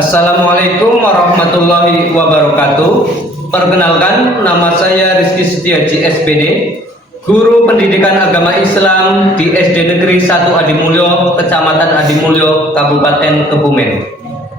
Assalamualaikum warahmatullahi wabarakatuh. Perkenalkan, nama saya Rizky Setiaji SPD, Guru Pendidikan Agama Islam di SD Negeri 1 Adimulyo, Kecamatan Adimulyo, Kabupaten Kebumen.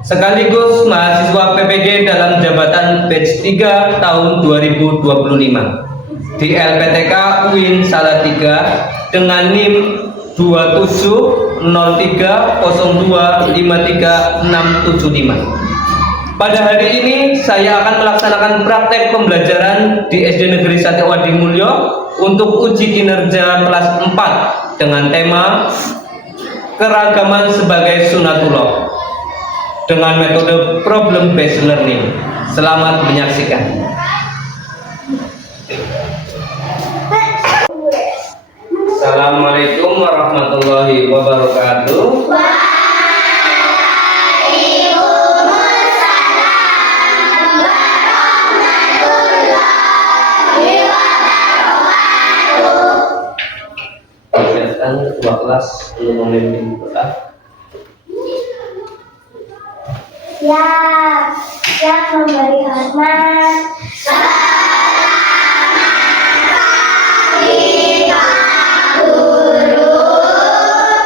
Sekaligus mahasiswa PPG dalam jabatan batch 3 tahun 2025 di LPTK UIN Salatiga dengan NIM 270302537675. Pada hari ini saya akan melaksanakan praktek pembelajaran di SD Negeri 1 Adimulyo untuk uji kinerja kelas 4 dengan tema keragaman sebagai sunatullah dengan metode problem based learning. Selamat menyaksikan. Assalamualaikum warahmatullahi wabarakatuh. Waalaikumsalam warahmatullahi wabarakatuh. Silakan ketua kelas untuk memimpin kita. Siap memberi hormat.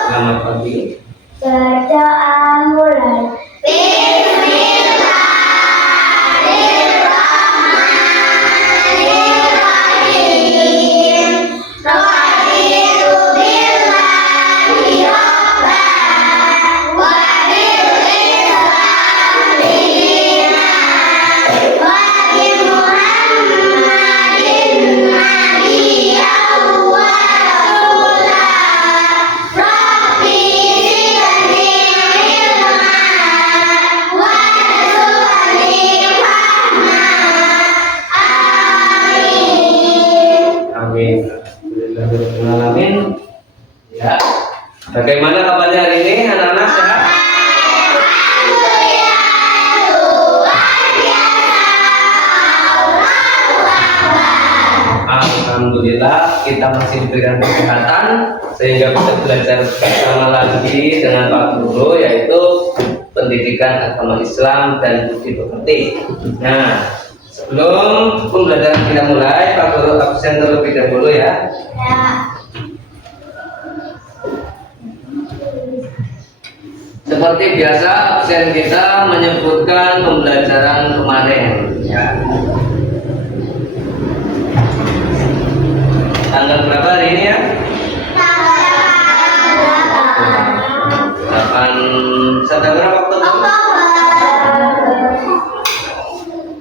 Selamat pagi. Berdoa mulai. Bismillahirrahmanirrahim. Raditu billahi rabban wa bil islami dinan wa bi Muhammadin nabiyyan wa rasulah. Rabbi zidni ilman warzuqni fahma. Amin. Amin. Alhamdulillahirrahmanirrahim. Ya. Bagaimana kabarnya hari ini, anak-anak sehat? Alhamdulillah kita masih diberikan kesehatan sehingga bisa belajar bersama lagi dengan Pak Guru, yaitu pendidikan agama Islam dan budi pekerti. Nah, sebelum pembelajaran kita mulai, Pak Guru absen terlebih dahulu ya. Seperti biasa, absen kita menyebutkan pembelajaran kemarin ya. Tanggal berapa hari ini ya? 8 September Oktober.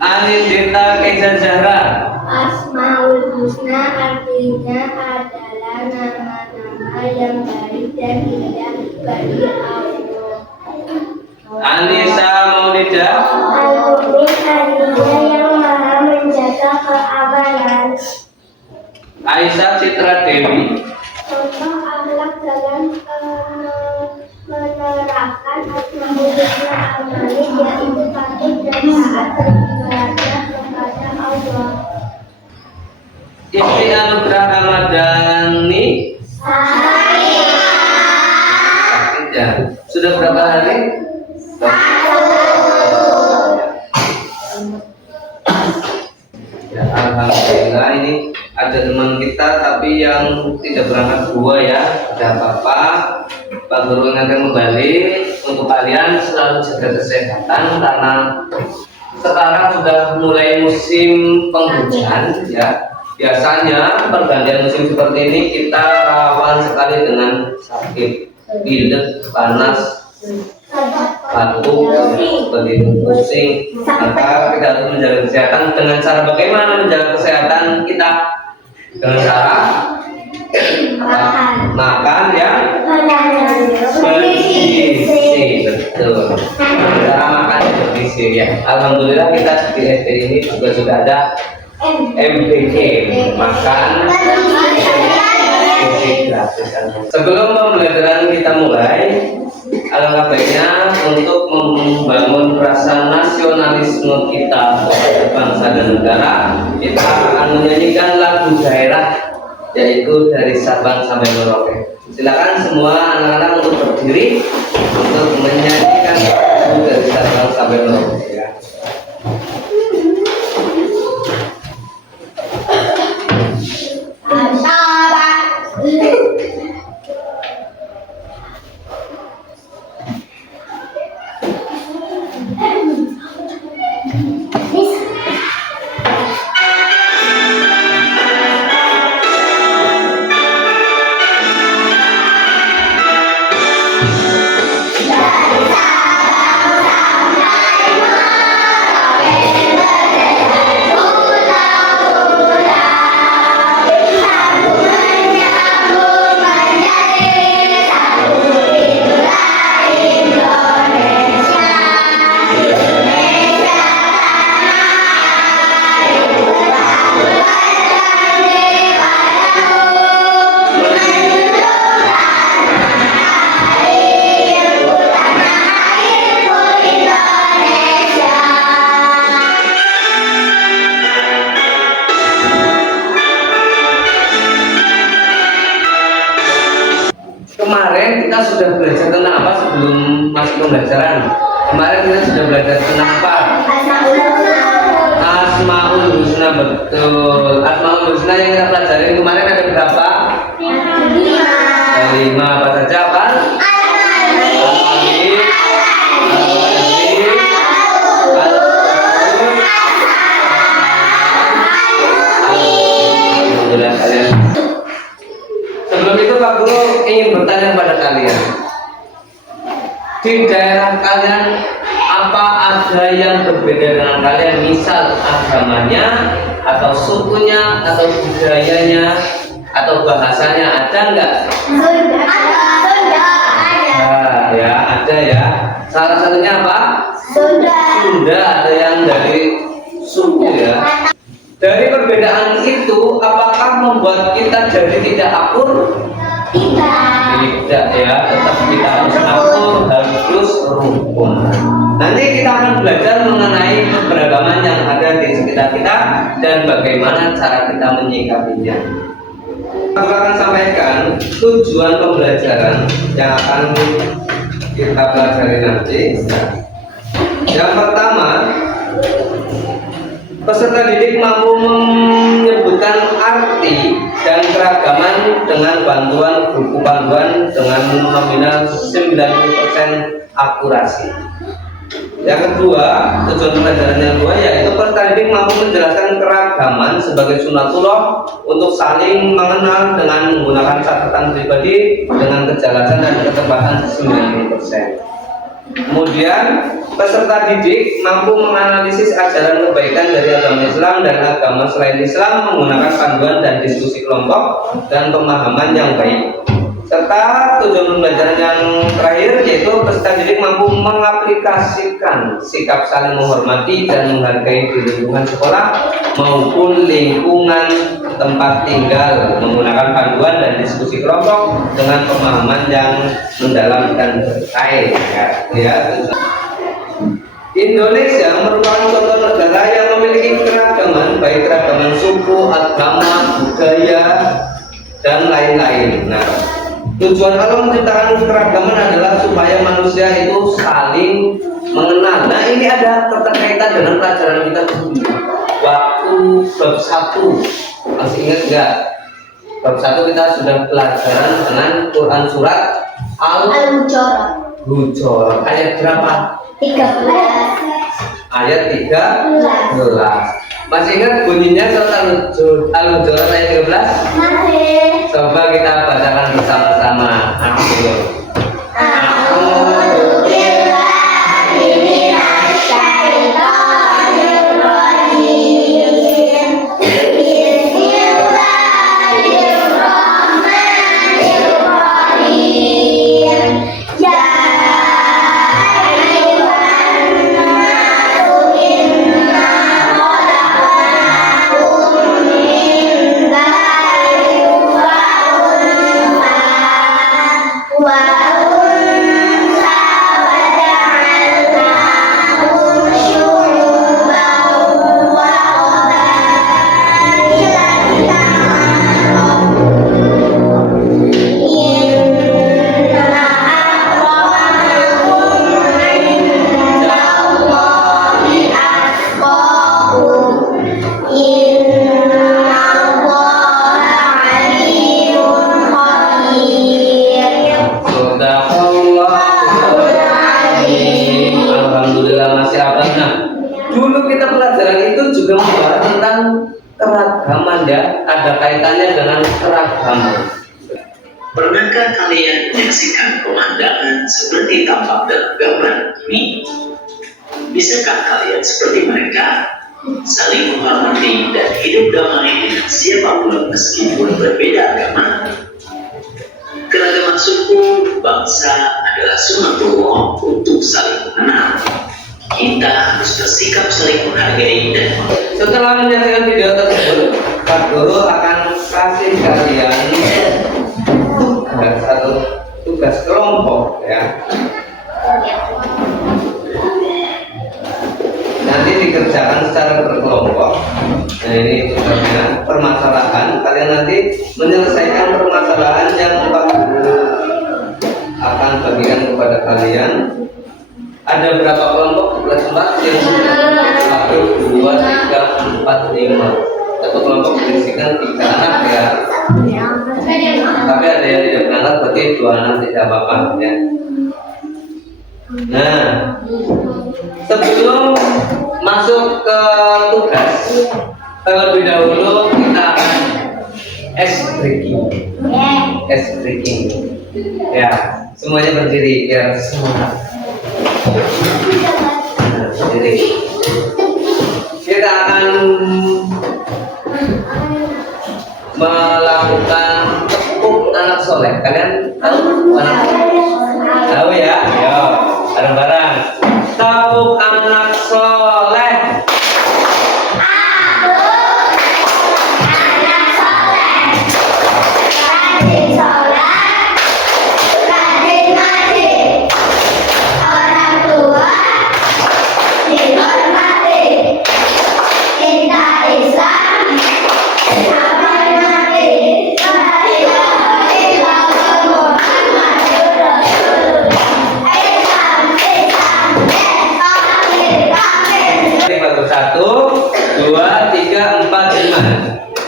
Alif Dita Kaisar Zahra. Asmaul Husna artinya adalah nama-nama yang baik dan indah bagi Allah. Anissa Maulida. Al-Mu'min artinya yang maha menjaga keamanan. Aisyah Citra Dewi. Contoh akhlak dalam menerapkan Asmaul Husna al-Malik, yaitu patuh dan taat beribadah kepada Allah. Isti Anugrah Ramadhani. Ya. Sudah berapa hari? Ya, alhamdulillah ini ada teman kita tapi yang tidak berangkat dua ya. Tidak apa-apa. Pak Guru ingatkan kembali untuk kalian selalu jaga kesehatan karena sekarang sudah mulai musim penghujan ya. Biasanya pergantian musim seperti ini kita rawan sekali dengan sakit, pilek, panas, batuk, seperti itu, pusing. Maka kita harus menjaga kesehatan dengan cara bagaimana menjaga kesehatan kita? Dengan cara makan yang bergizi, betul. Cara makan yang bergizi ya. Alhamdulillah kita di SD ini juga sudah ada MPK, makan gizi gratis. Sebelum pembelajaran kita mulai, alangkah baiknya untuk membangun rasa nasionalisme kita sebagai bangsa dan negara, kita akan menyanyikan lagu daerah, yaitu dari Sabang sampai Merauke. Silakan semua anak-anak untuk berdiri untuk menyanyikan dari Sabang sampai Merauke ya. Kemarin kita sudah belajar tentang apa sebelum masuk pembelajaran? Kemarin kita sudah belajar tentang apa? Asmaul Husna, betul. Asmaul Husna yang kita pelajari kemarin ada berapa? 5. Apa saja apa? Alhamdulillah kalian. Sebelum itu Pak Guru ingin bertanya kepada kalian, di daerah kalian apa ada yang berbeda dengan kalian, misal agamanya atau sukunya atau budayanya atau bahasanya, ada nggak? Ya ada ya. Salah satunya apa? Sunda, ada yang dari suku ya. Dari perbedaan itu, apakah membuat kita jadi tidak akur? Tidak ya, tetap kita harus akur, harus rukun. Nanti kita akan belajar mengenai keberagaman yang ada di sekitar kita dan bagaimana cara kita menyikapinya. Aku akan sampaikan tujuan pembelajaran yang akan kita pelajari nanti. Yang pertama, peserta didik mampu menyebutkan arti dan keragaman dengan bantuan buku panduan dengan nominal 90% akurasi. Yang kedua, tujuan pembelajaran yang kedua yaitu peserta didik mampu menjelaskan keragaman sebagai sunatullah untuk saling mengenal dengan menggunakan catatan pribadi dengan kejelasan dan ketepatan 90%. Kemudian peserta didik mampu menganalisis ajaran kebaikan dari agama Islam dan agama selain Islam menggunakan panduan dan diskusi kelompok dan pemahaman yang baik. Serta tujuan pembelajaran yang terakhir yaitu peserta didik mampu mengaplikasikan sikap saling menghormati dan menghargai di lingkungan sekolah maupun lingkungan tempat tinggal menggunakan panduan dan diskusi kelompok dengan pemahaman yang mendalam dan berkait ya. Indonesia merupakan contoh negara yang memiliki keragaman, baik keragaman suku, agama, budaya, dan lain-lain. Nah, tujuan Allah menciptakan keragaman adalah supaya manusia itu saling mengenal. Nah, ini ada keterkaitan dengan pelajaran kita dulu. Waktu bab 1, masih ingat enggak? Bab 1 kita sudah pelajaran dengan Quran surat Al-Hujurat. Ayat berapa? 13. Ayat 13. Masih ingat bunyinya surat Al-Hujurat ayat 13? Masih. Coba kita bacakan bersama-sama. Ayo. Wow. keberagaman ya, ada kaitannya dengan keragaman. Pernahkah kalian menyaksikan pemandangan seperti tampak dalam gambar ini? Bisakah kalian seperti mereka, saling menghormati dan hidup damai dengan siapapun meskipun berbeda agama? Keragaman suku, bangsa adalah sunatullah untuk saling mengenal. Kita harus bersikap saling menghargai dan Setelah menyaksikan video tersebut, Pak Guru akan kasih kalian tugas atau tugas kelompok ya. Nanti dikerjakan secara berkelompok. Nah ini tugasnya permasalahan. Kalian nanti menyelesaikan permasalahan yang Pak Guru akan bagikan kepada kalian. Ada berapa kelompok? Kelompok yang 1, 2, 3, 4, 5. Satu kelompok berisikan 3 anak ya. Tapi ada yang tidak berangkat, berarti 2 anak tidak apa-apa ya. Nah, sebelum masuk ke tugas, terlebih dahulu kita akan ice breaking. Ya, semuanya berdiri biar semangat. Nah, berdiri. Kita akan melakukan tepuk anak soleh. Kalian tahu anak soleh? Tahu ya? Ayo, bareng-bareng. Tepuk anak soleh.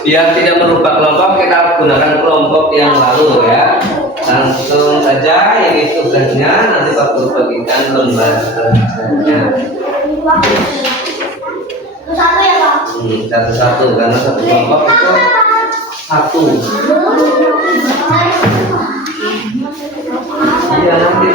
Biar tidak merubah kelompok, kita gunakan kelompok yang lalu ya. Langsung saja ini tugasnya, nanti Pak Guru bagikan lembar kerjanya. Satu ya Pak? Satu-satu karena satu kelompok itu satu. Iya nanti.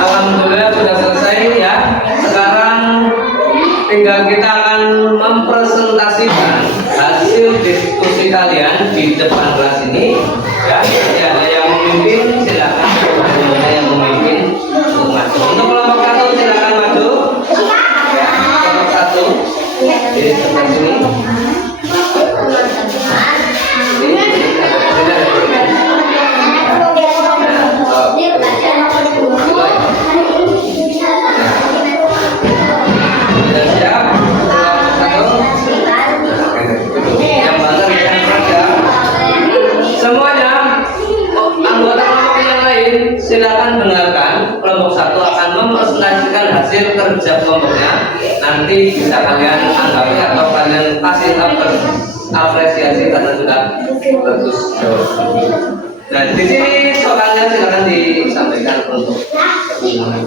Alhamdulillah sudah selesai ya. Sekarang tinggal kita akan mempresentasikan hasil diskusi kalian di depan kelas ini ya. Nanti ada yang memimpin, silakan ada yang memimpin untuk maju. Untuk kelompok 1 silakan maju ya. Kelompok 1 di sebelah sini. Silakan dengarkan. Kelompok 1 akan mempresentasikan hasil kerja kelompoknya. Nanti bisa kalian tanggapi atau kalian kasih apresiasi karena sudah bagus jawabannya. Nah di sini soalnya silakan disampaikan untuk pertemuan.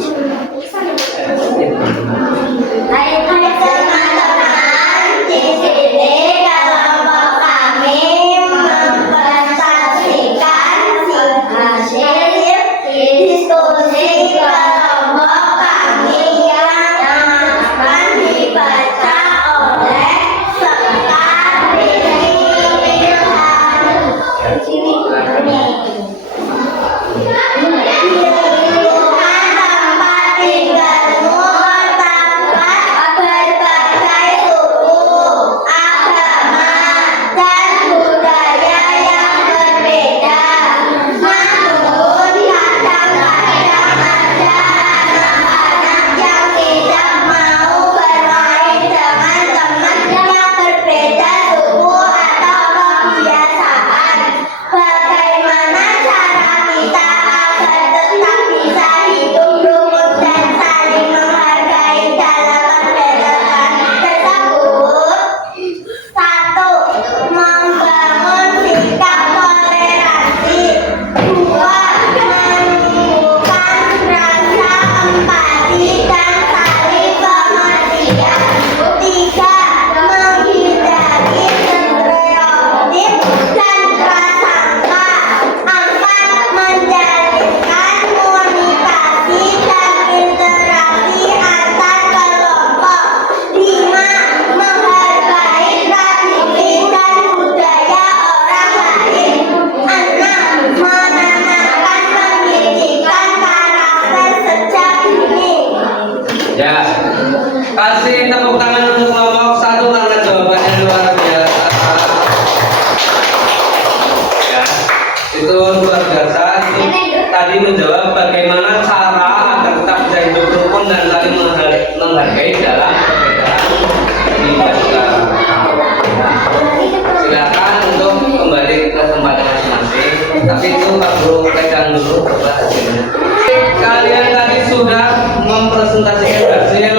presentasinya berhasil,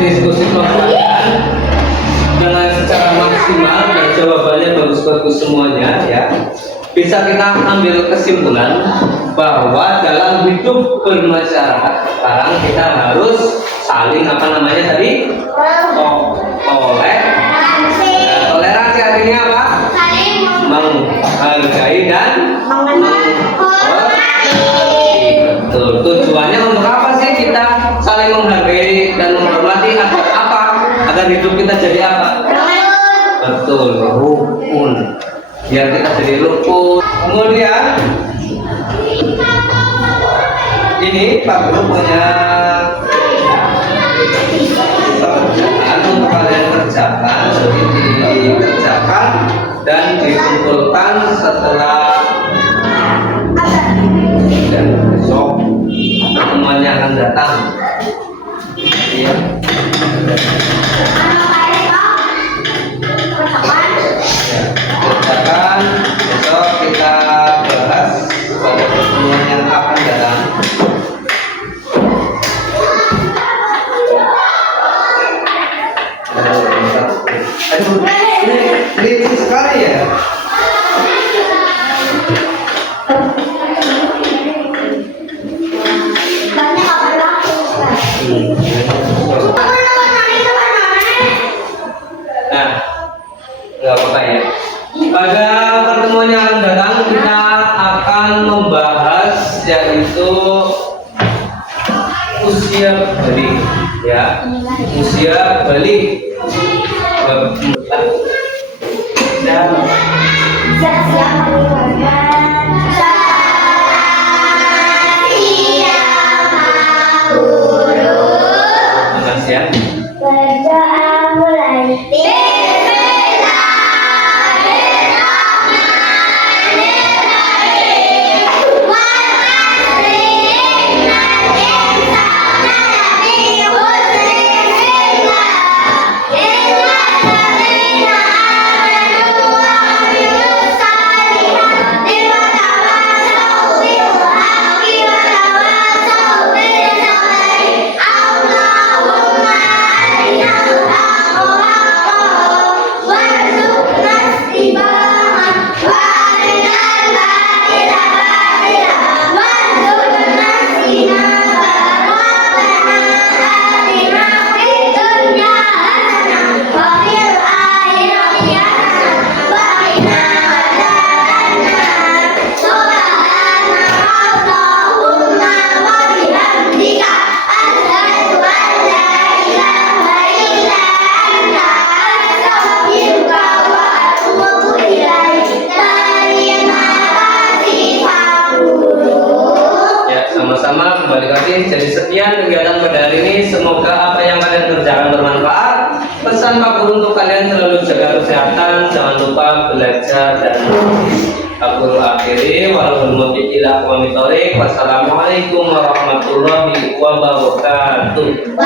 diskusi kelompok dengan secara maksimal dan jawabannya bagus-bagus semuanya ya. Bisa kita ambil kesimpulan bahwa dalam hidup bermasyarakat sekarang kita harus saling tadi toleransi artinya apa? Menghargai dan betul. Tujuannya untuk apa sih kita saling menghargai dan menghormati? Agar apa? Agar hidup kita jadi apa? Betul, rukun. Biar kita jadi rukun. Kemudian ini Pak Guru punya pekerjaan untuk kalian kerjakan, jadi dikerjakan dan dikumpulkan setelah dan besok pertemuan yang akan datang. Iya. Kerjakan, besok kita bahas pada pertemuan yang akan datang. Aduh, ini sekali ya. Nah, nggak apa-apa ya. Pada pertemuan yang akan datang kita akan membahas yaitu usia balik ya, usia balik. Makasih ya. Berdoa mulai. Sama-sama kembali lagi. Jadi sekian kegiatan pada hari ini. Semoga apa yang kalian kerjakan bermanfaat. Pesan Pak Guru untuk kalian selalu jaga kesehatan, jangan lupa belajar dan Pak Guru akhiri. Wassalamualaikum warahmatullahi wabarakatuh.